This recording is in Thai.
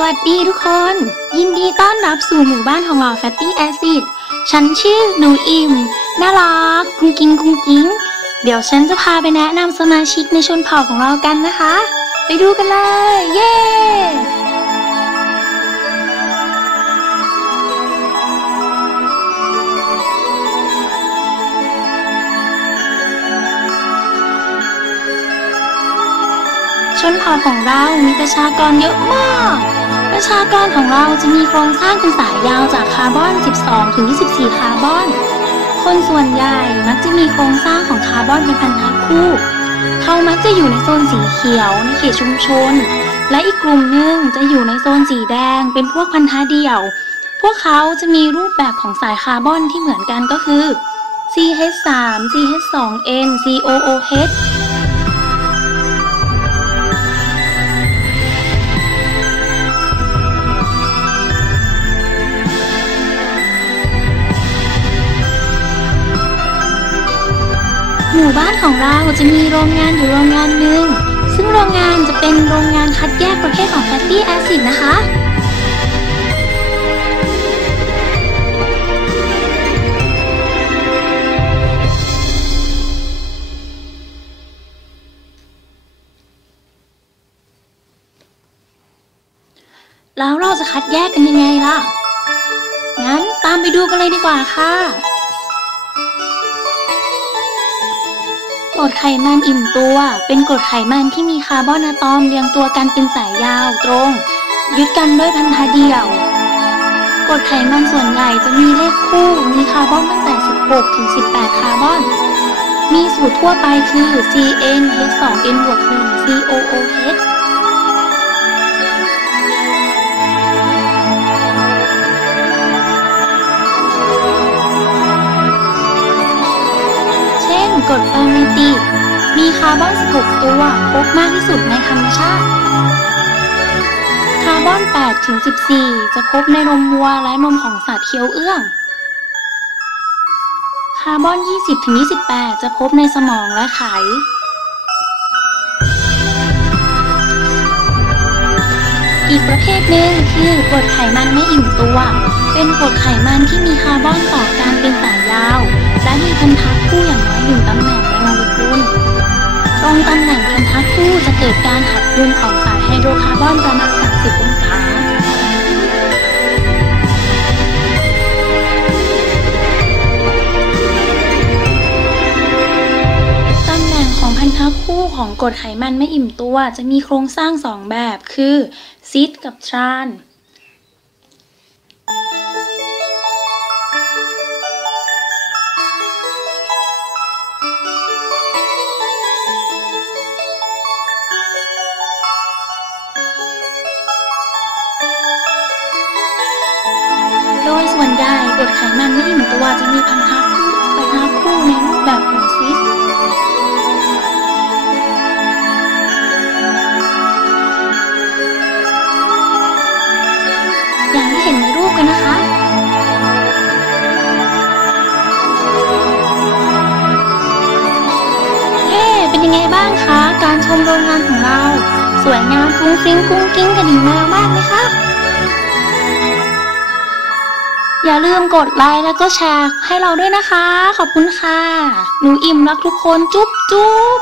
สวัสดีทุกคน ยินดีต้อนรับสู่หมู่บ้านของเราแฟตตี้แอซิดฉันชื่อหนูอิมน่ารักกุ้งกิ้งกุ้งกิ้ง เดี๋ยวฉันจะพาไปแนะนำสมาชิกในชนเผ่าของเรากันนะคะ ไปดูกันเลย เย้ชนเผ่าของเรามีประชากรเยอะมาก ประชากรของเราจะมีโครงสร้างเป็นสายยาวจากคาร์บอน 12 ถึง 24 คาร์บอน คนส่วนใหญ่มักจะมีโครงสร้างของคาร์บอนเป็นพันธะคู่ เขามักจะอยู่ในโซนสีเขียวในเขตชุมชน และอีกกลุ่มหนึ่งจะอยู่ในโซนสีแดง เป็นพวกพันธะเดี่ยว พวกเขาจะมีรูปแบบของสายคาร์บอนที่เหมือนกันก็คือ CH3 CH2N COOH หมู่บ้านของเราจะมีโรงงานอยู่โรงงานหนึ่ง ซึ่งโรงงานจะเป็นโรงงานคัดแยกประเภทของแฟตตี้แอซิดนะคะ แล้วเราจะคัดแยกกันยังไงล่ะ งั้นตามไปดูกันเลยดีกว่าค่ะ กรดไขมันอิ่มตัว เป็นกรดไขมันที่มีคาร์บอนอะตอมเรียงตัวกันเป็นสายยาวตรง ยึดกันด้วยพันธะเดี่ยวกรดไขมันส่วนใหญ่จะมีเลขคู่ มีคาร์บอนตั้งแต่ 16 ถึง 18 คาร์บอน มีสูตรทั่วไปคือ CN H2N บวก1 COOH กรดเอริติ มีคาร์บอน 16 ตัวพบมากที่สุดในธรรมชาติ คาร์บอน 8 ถึง 14 จะพบในนมวัวและนมของสัตว์เคี้ยวเอื้อง คาร์บอน 20 ถึง 28 จะพบในสมองและไขอีกประเภทหนึ่งคือกรดไขมันไม่อิ่มตัว เป็นกรดไขมันที่มีคาร์บอนต่อกันเป็นสายยาว และมีพันธะคู่อย่างน้อยหนึ่งตำแหน่งในโมเลกุล ตรงตำแหน่งพันธะคู่จะเกิดการหักดุลของสายไฮโดรคาร์บอนประมาณ 30 องศาตำแหน่งของพันธะคู่ของกรดไขมันไม่อิ่มตัวจะมีโครงสร้างสองแบบคือซิสกับทราน โดยส่วนใหญ่กรดไขมันไม่อิ่มตัวจะมีพันธะคู่พันธะคู่ในรูปแบบของซิสอย่างที่เห็นในรูปกันนะคะเฮ้เป็นยังไงบ้างคะ การชมโรงงานของเรา สวยงามฟุ้งฟิ้งกุ้งกิ้งกระดิ่งแมวมากไหมคะ อย่าลืมกดไลค์แล้วก็แชร์ให้เราด้วยนะคะ ขอบคุณค่ะ หนูอิ่มรักทุกคนจุ๊บจุ๊บ